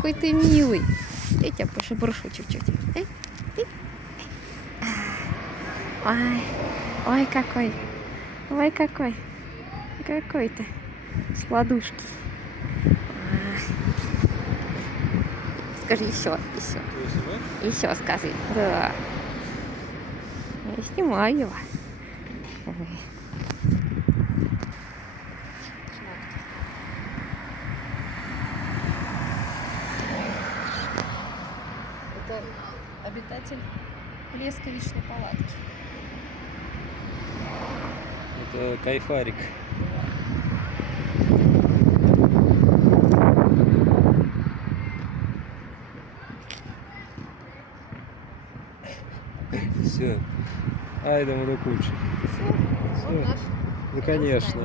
какой ты милый. Я тебя пошеброшу чуть-чуть. Ой, ой, какой. Ой, какой. Какой ты. Сладушки. Скажи еще. Еще скажи. Да. Я снимаю его. Ой. Это обитатель Плесковичной палатки. Это кайфарик. Все. Ай, да мы до кучи. Все, вот наш. Ну конечно.